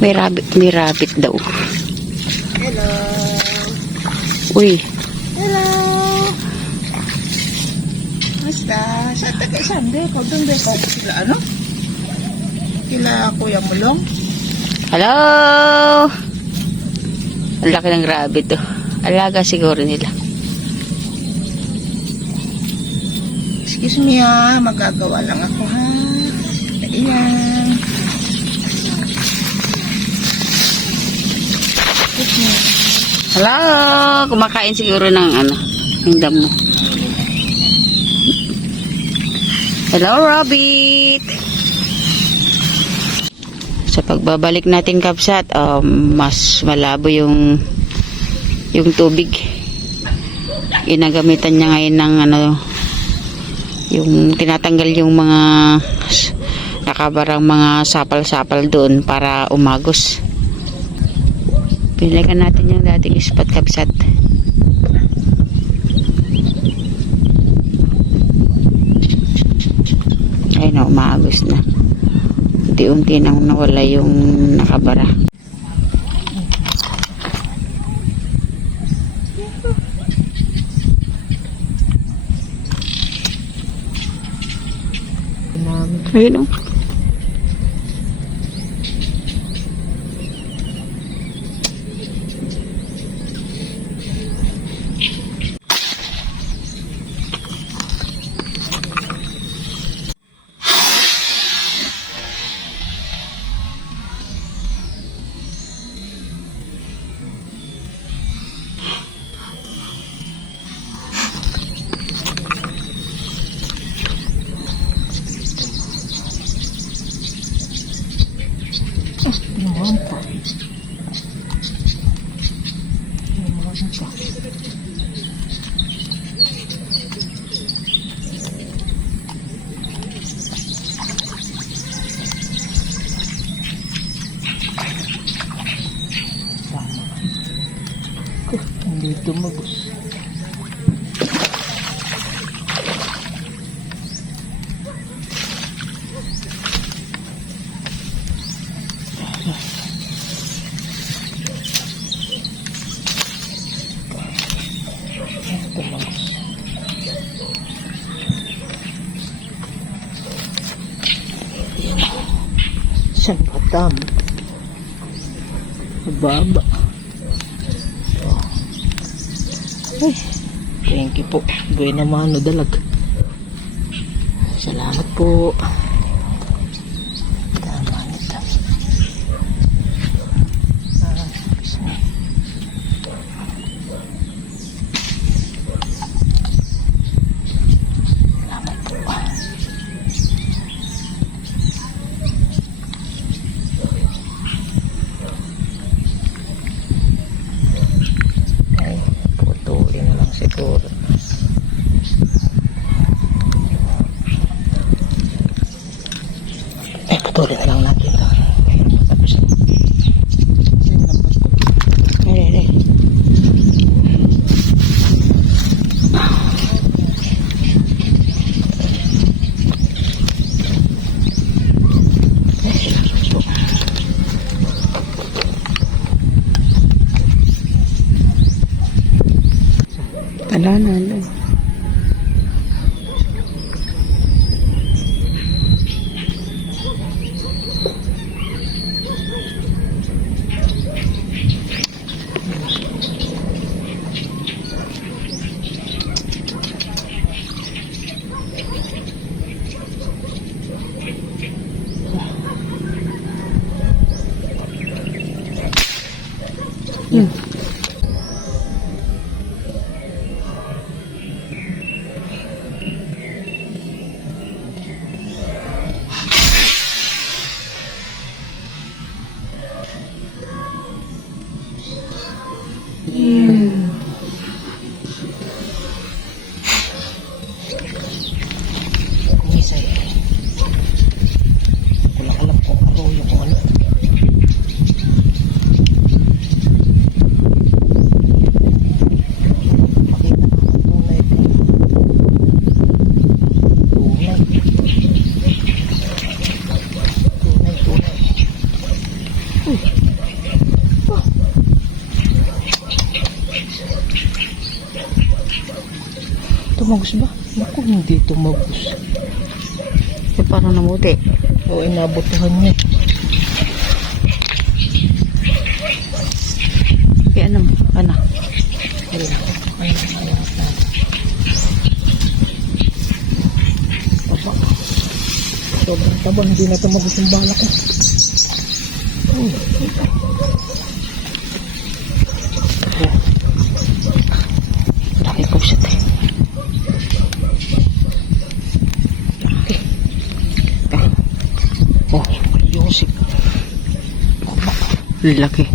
May rabbit daw. Hello. Uy. Hello. Basta, sa taga-sande, kau doon ba sila ano? Kila Kuya Mulong. Hello! Ang laki ng rabbit to. Alaga siguro nila. Excuse me ha, magagawa lang ako ha. Ayan. Excuse me. Hello! Kumakain siguro ng ng damo. Hello, rabbit! Sa pagbabalik natin, Kapsat, mas malabo yung tubig. Ginagamitan niya ngayon ng yung tinatanggal yung mga nakabarang mga sapal-sapal doon para umagos. Pilikan natin yung dating spot, Kapsat. Ay na, umagos na. Unti-unti nang nawala yung nakabara. Ayun o. Naman pa. Naman pa. Nandito mabos. Saan ba tamo? Baba. Ay, thank you po. Buena mano dalag. Salamat po. Tama nito. Salamat po. Ay, putulin na lang siguro. Ay, putulin na lang natin ito. Tapos na. Ay. Wala na. Kumisay. Wala alam kung ano yung ano. hindi tumagos. Eh, parang namuti. O, inabotohan niya. Eh, ano? Ano? Sobrang taba, hindi na tumagos yung bala ko. Laki ko siya tayo. Oh, Yusik. laki.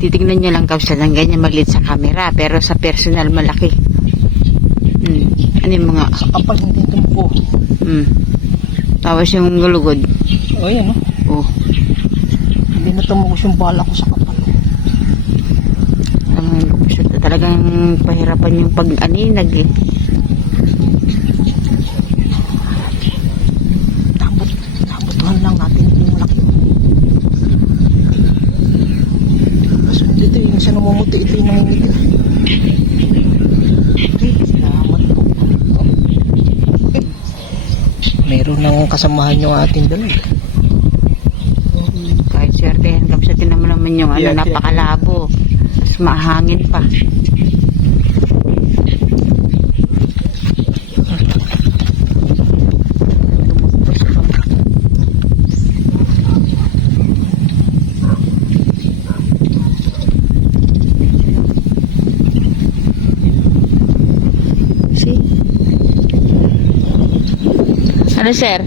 Titignan nyo lang kapsa ng ganyan maliit sa camera, pero sa personal malaki. Ano yung mga... Sa kapal hindi tumpo. Tapos yung gulugod. O, yan, Oh, hindi na tumagos yung bala ko sa kapal. talagang pahirapan yung pag-aninag eh. Tabotohan lang natin yung malaki. Kasi dito yung isa namumuti, ito yung namumuti. Okay, salamat po. Meron nang kasamahan yung ating dalawa. Kahit swertehan kapsa, tinan mo naman yung Yeah, napakalabo. Mas mahangin pa. See? Ano, sir?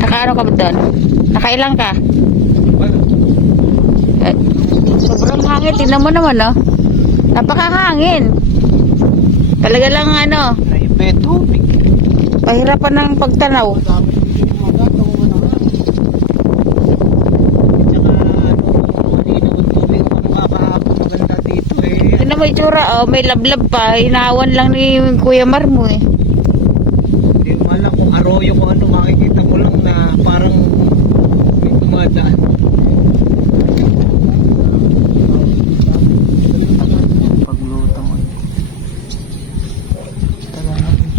Nakaano ka ba doon? Nakailang ka? Eh, sobrang hangin. Tingnan mo naman, no? Napakahangin. Talaga lang, ano, Naibe tubig. pahirapan ng pagtanaw. Tingnan mo itsura, oh, may lablab pa. Hinawan lang ni Kuya Marmo, eh. Hindi mo alam kung arroyo kung ano, makikita mo lang na parang may dumadaan. Pagluto mo.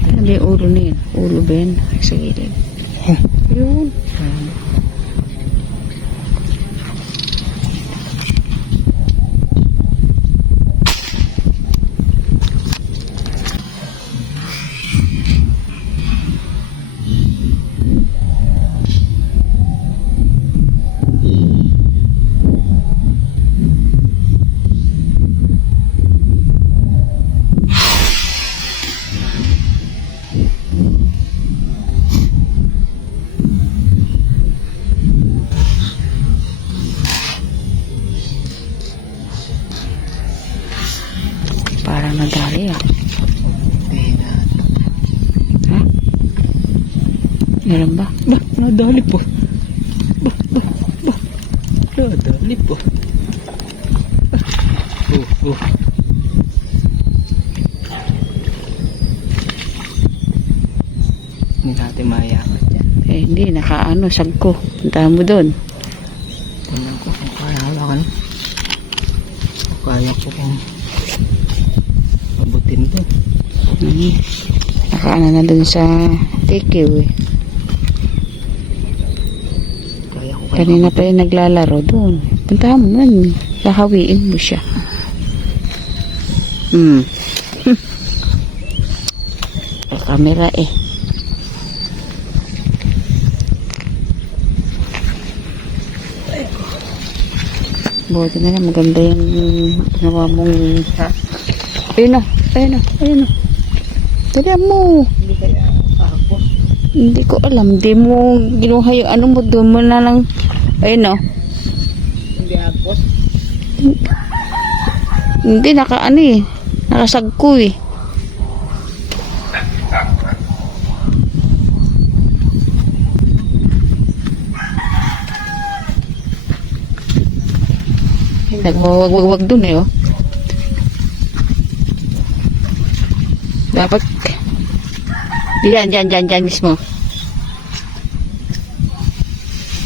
Ano ba yung ulo na yun? Ulo ba yan? Sa gilid. Yun. Parang nadali ah. Ha? Meron ba? Bah, nadali po. Nadali po. Oh. Hindi natin mayakat yan. Eh hindi, nakaano, sagko. Puntahan mo doon. Tingnan ko kung kaya hawakan. Kaya ko kung abutin doon. Nakaano na doon sa takeaway. Kaya ko Kanina pa yung naglalaro doon. Puntahan mo man. Lahawiin mo siya. May camera eh. Buti na lang, maganda yung ginawa mong... Ha? Ayun na. Dalihan mo. Hindi kaya kahapon. Hindi ko alam. Hindi mo ginuha yung ano mo. Doon mo na lang. Ayun o. Hindi agos. Hindi, nakaano eh. Nakasagko eh. Nagwawag-wag dun eh oh. Dapat Diyan mismo.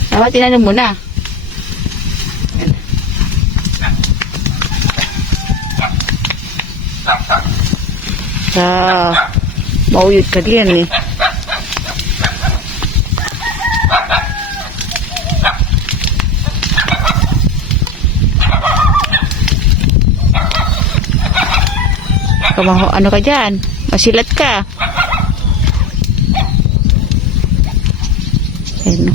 Dapat tinanong mo na. Mauyod ka din eh. Ano ka dyan? Masilat ka. Ayun.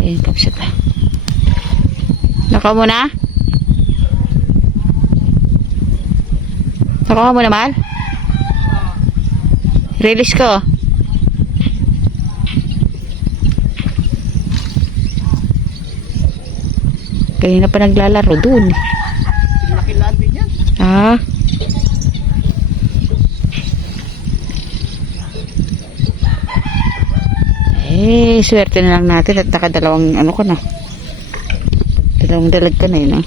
Ayun, kapsat. Nakaw mo na? Nakaw mo na, Mal? Release ko. Kanina pa naglalaro dun. Makilaan din yan. Ah. Swerte na lang natin at nakadalawang ano ko na. Dalawang dalag ka na yun, ah.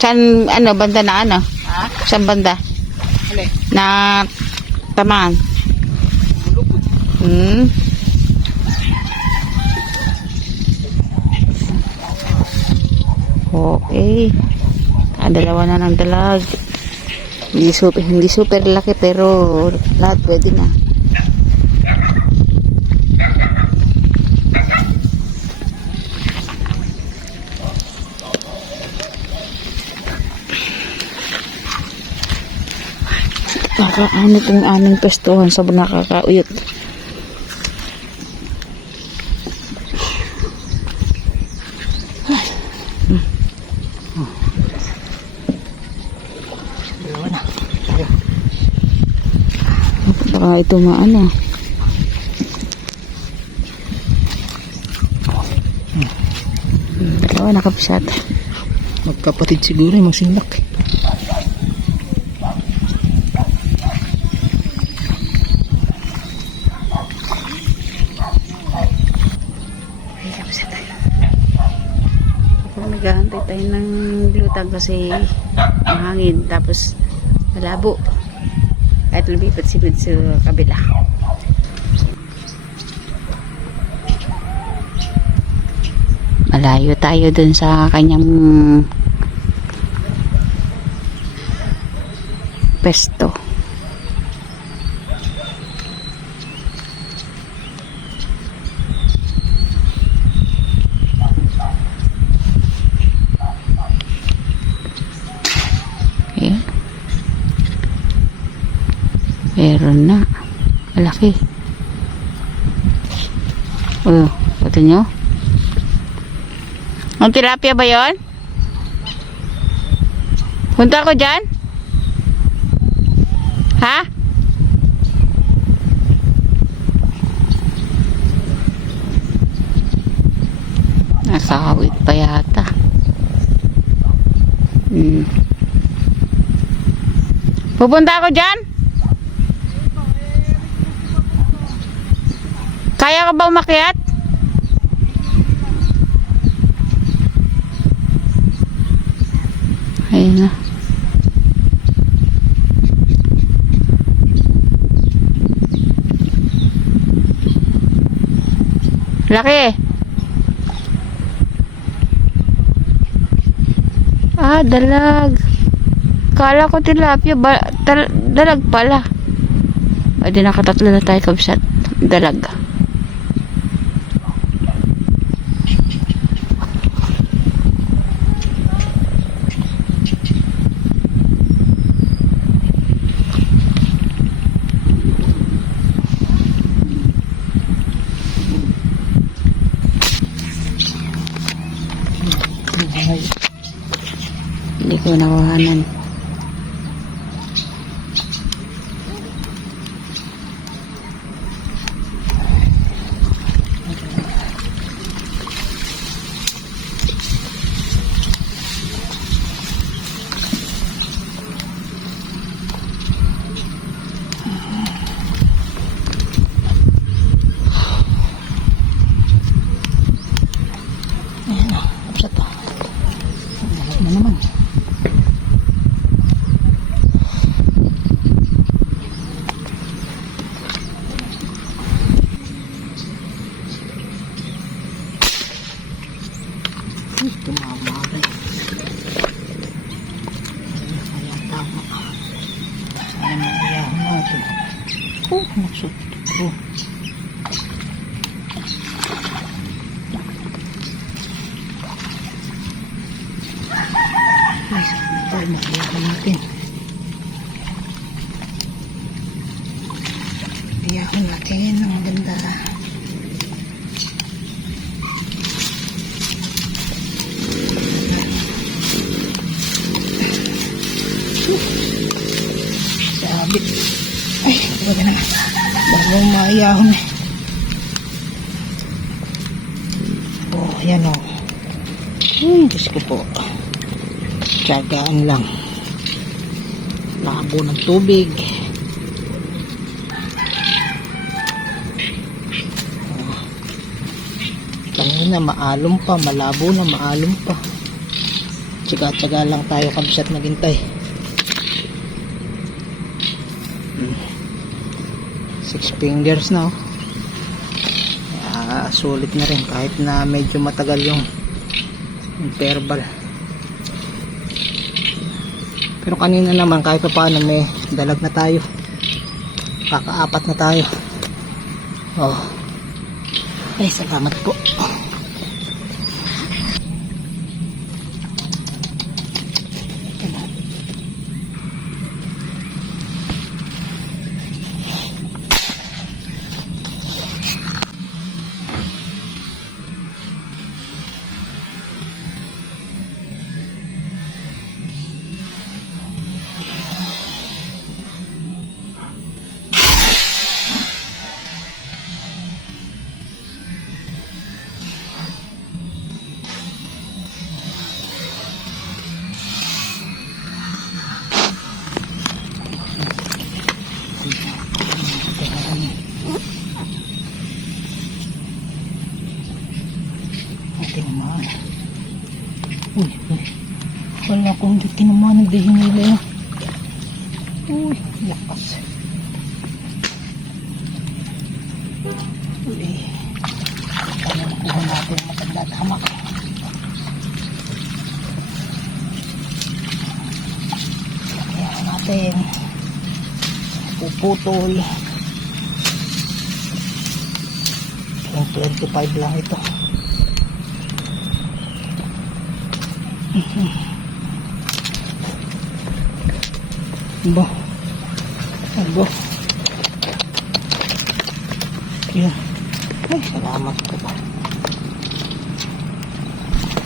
Saan, ano, banda na ano? Ha? Saan banda? Hali. Na tamaan. Lupod. Okay. Dalawa na ng dalag. Hindi super laki pero lahat pwede na. Ano itong aming pestuhan sa nakakauyot. Baka ito maano. Dalawa nakapisat. Magkapatid siguro yung masinlak. Naghahantay tayo ng glutang kasi mahangin tapos malabo at lumipat silid sa kabila. Malayo tayo dun sa kanyang pesto. Meron na. Malaki. Oh, ito nyo. Ang tilapia ba yon? Punta ako dyan? Ha? Nakakawit pa yata. Pupunta ako dyan? Kaya ka ba umakyat? Ayun na. Laki. Ah, dalag. Kala ko tilapia. Dalag pala. Ay, di nakatatlo na tayo kabsat. Dalag. Hindi ko nakuhanan. Oh, naksot. Oh. Ay, tayo mag-iyakan natin. Iyakan natin ang maganda. Sabit. Ay, wala na. Bago maiyahon eh. Oh, yan o. Diyos ko po. Tiyagaan lang. Labo ng tubig. Kanina maalom pa, malabo na maalom pa. Tiyaga-tiyaga lang tayo kabisat naghintay. 6 fingers na oh. Sulit na rin kahit na medyo matagal yung interval. Pero kanina naman kahit pa paano may dalag na tayo. Kakaapat na tayo. Oh. Ay, salamat po. Tinamaan. Uy. Wala kong di tinamaan. Nagdihinila yun. Uy, lakas. Uy. Kaya nakuha natin ang matanda at hamak. Kaya natin. Puputol. Yung 25 lang ito. Abo. Abo. Yan. Ay, salamat po ba.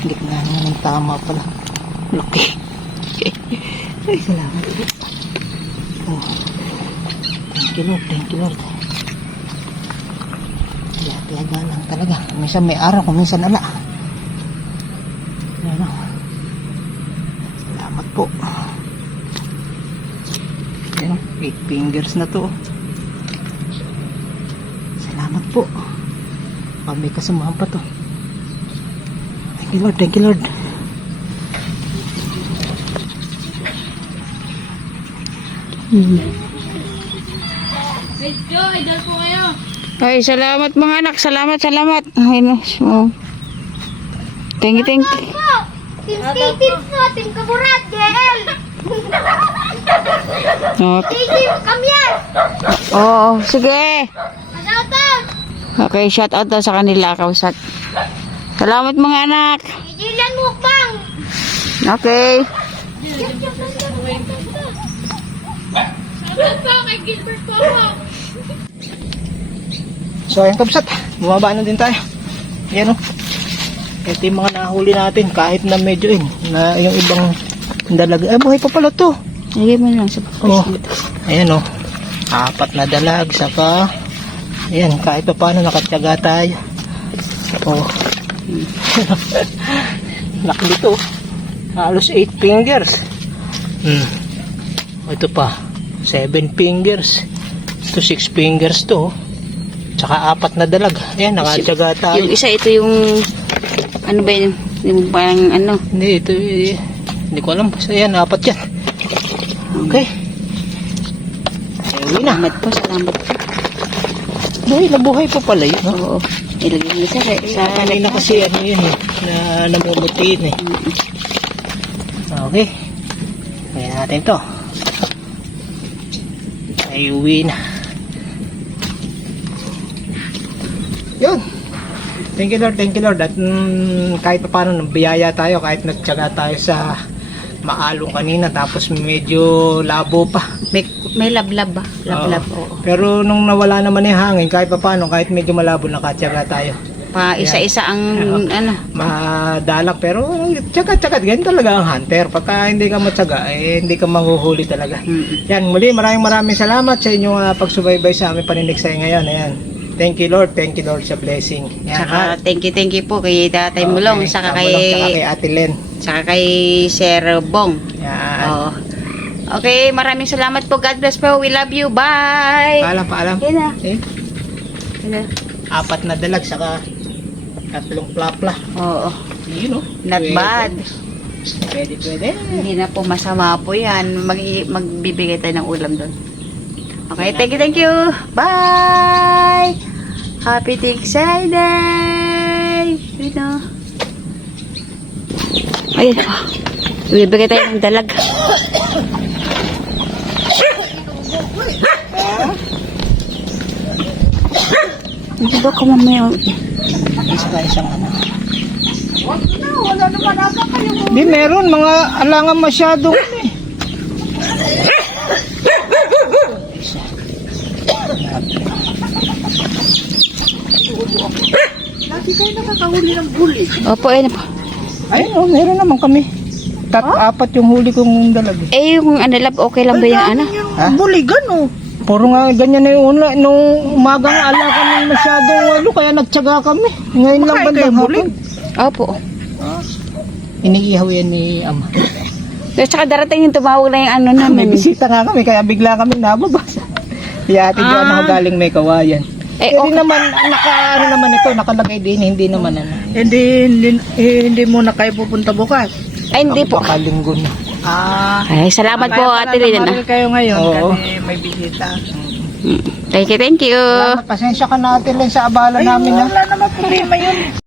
Gitna naman ng tama pala. Laki. Ay, salamat po. Oh. Thank you Lord, thank you Lord. Tiyaga lang talaga. Minsan may araw, minsan ala. Yan o. Salamat po. Yan o, 8 fingers na to. Salamat po. Pag may kasamahan pa to. Thank you Lord, thank you Lord. Idol po kayo. Ay, salamat mga anak. Salamat. Ay, no. Oh. Thank you. Team Steve po, Team Kaburat, JL. Oh, Team Kamyan. oh, sige. Shoutout. Okay, shout out daw sa kanila. Kausat. Salamat mga anak. Jillian Mukbang. Okay. Shoutout po kay Gilbert Popo. So ayun kabsat, bumaba na din tayo. Yan o. Ito yung mga nahuli natin kahit na medyo na yung ibang dalag. Ay, buhay pa pala to. Lagay mo lang sa Oh, ayan o. 4 na dalag, saka ayan, kahit pa paano nakatyaga tayo. Oh. Laki dito. Halos 8 fingers. Ito pa, 7 fingers. Ito 6 fingers to. Tsaka 4 na dalag. Ayan, nakatyaga tayo. Yung isa, ito yung ano ba yun? Yung parang ano? Hindi, ito hindi ko alam. Basta yan, 4 yan. Okay. Uwi na. Salamat po. Buhay na buhay pa pala yun. No? Oo. Ilagay mo sa Kanina kasi ano yun na namumutiin Okay. Uwi natin to. Ay, uwi na. Yun. Thank you Lord. At kahit pa paano biyaya tayo, kahit nagtyaga tayo sa maalong kanina, tapos medyo labo pa. May lablab ba? Lablab, oo. Pero nung nawala naman yung hangin, kahit pa paano, kahit medyo malabo, nakatyaga tayo. Pa isa-isa ang ano. Madalang, pero tsaga-tsaga, ganyan talaga ang hunter. Pagka hindi ka matyaga, hindi ka mahuhuli talaga. Yan, muli, maraming salamat sa inyong pagsubaybay sa aming paninigsay ngayon. Ayan. Thank you Lord sa blessing. Yan, Saka thank you po kay Tatay Mulong, saka kay Ate Len. saka kay Sir Bong. Yan. Oo. Okay, maraming salamat po. God bless po. We love you. Bye. Paalam. Yan na. Eh, Yan na. 4 na dalag, saka 3 plapla. Oo. Yun, oh. Not bad. Pwede. Hindi na po masama po yan. Magbibigay tayo ng ulam doon. Okay, thank you. Bye! Happy Tigsay Day! Ito. Ayun. Bibigay tayo ng dalag. Hindi ba ka mamaya? Isang ano. Di meron, mga alangan masyado. Lagi kayo nakakahuli ng bully. Opo, ayun po. Ayun, oh, meron naman kami. 4 yung huli kong dalag. Eh, yung lab, okay lang ba yung ano? Ha? Buligan oh. Puro nga ganyan na yung una. Nung umaga nga ala kami masyadong kaya nagtyaga kami. Ngayon lang bandang hapon. Opo. Iniihaw yan ni Ama. At saka darating yung tumawag na yung ano May namin. bisita nga kami, kaya bigla kami nababasa. Kaya Ate Joanna ako galing may kawayan. Eh, Hindi okay. naman, ano naman ito, nakalagay din, hindi naman ano. Hindi mo na kayo pupunta bukas. Ay, hindi po. Baka linggo na. Ay, salamat po, Ate Lina. Kayo ngayon Oo. kasi may bisita. Thank you. Pasensya ka na Ate Len sa abala namin. Wala namang problema yun.